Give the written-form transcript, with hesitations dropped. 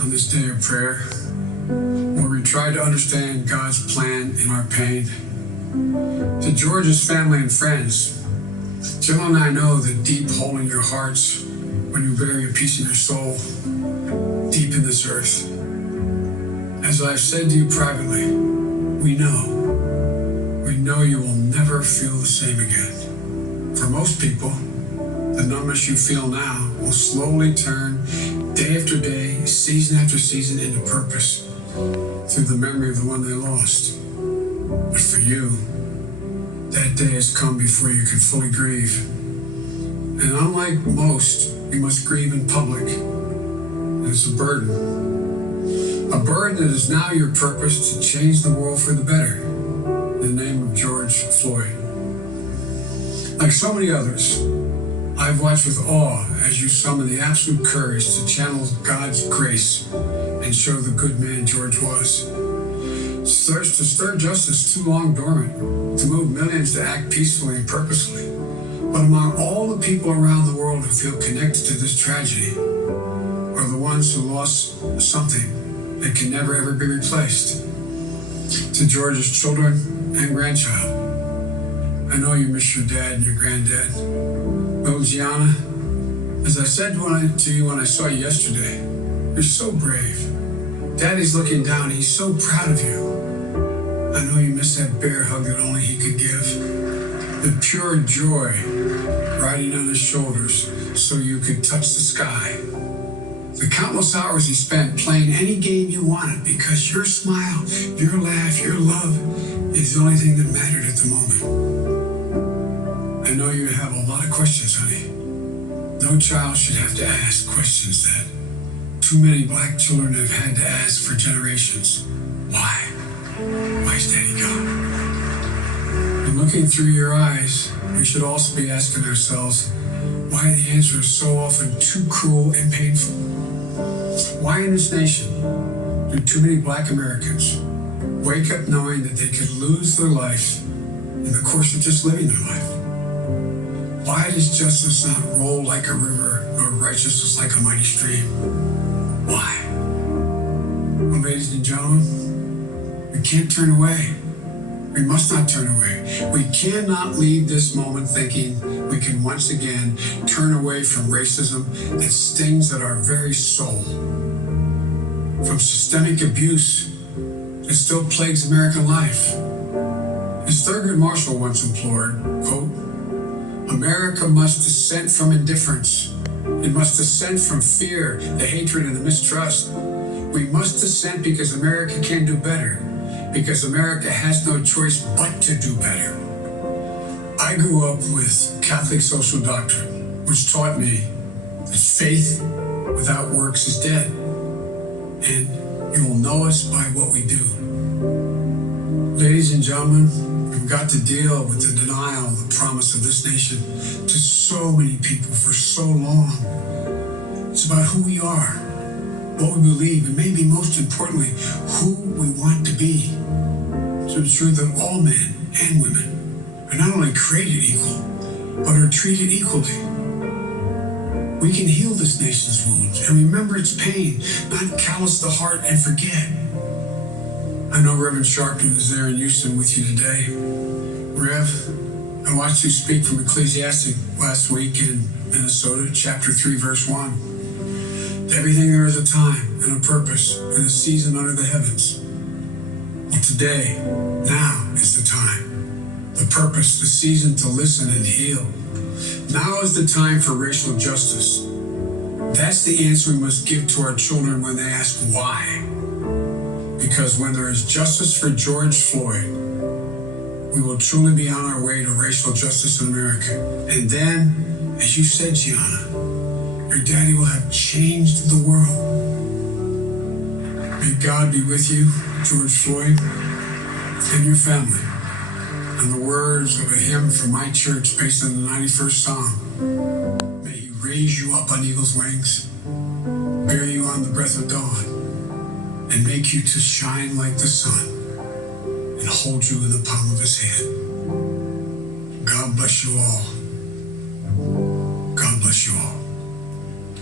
on this day of prayer, where we try to understand God's plan in our pain. To George's family and friends, Jill and I know the deep hole in your hearts when you bury a piece of your soul deep in this earth. As I've said to you privately, we know you will never feel the same again. For most people, the numbness you feel now will slowly turn day after day, season after season into purpose through the memory of the one they lost. But for you, that day has come before you can fully grieve. And unlike most, you must grieve in public. And it's a burden. A burden that is now your purpose to change the world for the better. In the name of George Floyd. Like so many others, I've watched with awe as you summon the absolute courage to channel God's grace and show the good man George was. To stir justice too long dormant, to move millions to act peacefully and purposefully. But among all the people around the world who feel connected to this tragedy are the ones who lost something that can never ever be replaced. To George's children and grandchild, I know you miss your dad and your granddad. Oh, Gianna, as I said to you when I saw you yesterday, you're so brave. Daddy's looking down, he's so proud of you. I know you miss that bear hug that only he could give. The pure joy riding on his shoulders so you could touch the sky. The countless hours he spent playing any game you wanted because your smile, your laugh, your love is the only thing that mattered at the moment. I know you have a lot of questions, honey. No child should have to ask questions that too many black children have had to ask for generations. Why? Why's Daddy gone? And looking through your eyes, we should also be asking ourselves why the answer is so often too cruel and painful. Why in this nation do too many black Americans wake up knowing that they could lose their life in the course of just living their life? Why does justice not roll like a river, nor righteousness like a mighty stream? Why? Well, ladies and gentlemen, we can't turn away. We must not turn away. We cannot leave this moment thinking we can once again turn away from racism that stings at our very soul, from systemic abuse that still plagues American life. As Thurgood Marshall once implored, quote, America must dissent from indifference. It must dissent from fear, the hatred, and the mistrust. We must dissent because America can do better, because America has no choice but to do better. I grew up with Catholic social doctrine, which taught me that faith without works is dead, and you will know us by what we do. Ladies and gentlemen, we've got to deal with the denial of the promise of this nation to so many people for so long. It's about who we are, what we believe, and maybe most importantly, who we want to be. To ensure that all men and women are not only created equal, but are treated equally. We can heal this nation's wounds and remember its pain, not callous the heart and forget. I know Reverend Sharpton is there in Houston with you today. Rev, I watched you speak from Ecclesiastes last week in Minnesota, chapter 3, verse 1. To everything there is a time and a purpose and a season under the heavens. Well, today, now is the time, the purpose, the season to listen and heal. Now is the time for racial justice. That's the answer we must give to our children when they ask why. Because when there is justice for George Floyd, we will truly be on our way to racial justice in America. And then, as you said, Gianna, your daddy will have changed the world. May God be with you, George Floyd, and your family. And the words of a hymn from my church based on the 91st Psalm. May he raise you up on eagle's wings, bear you on the breath of dawn, and make you to shine like the sun, and hold you in the palm of his hand. God bless you all.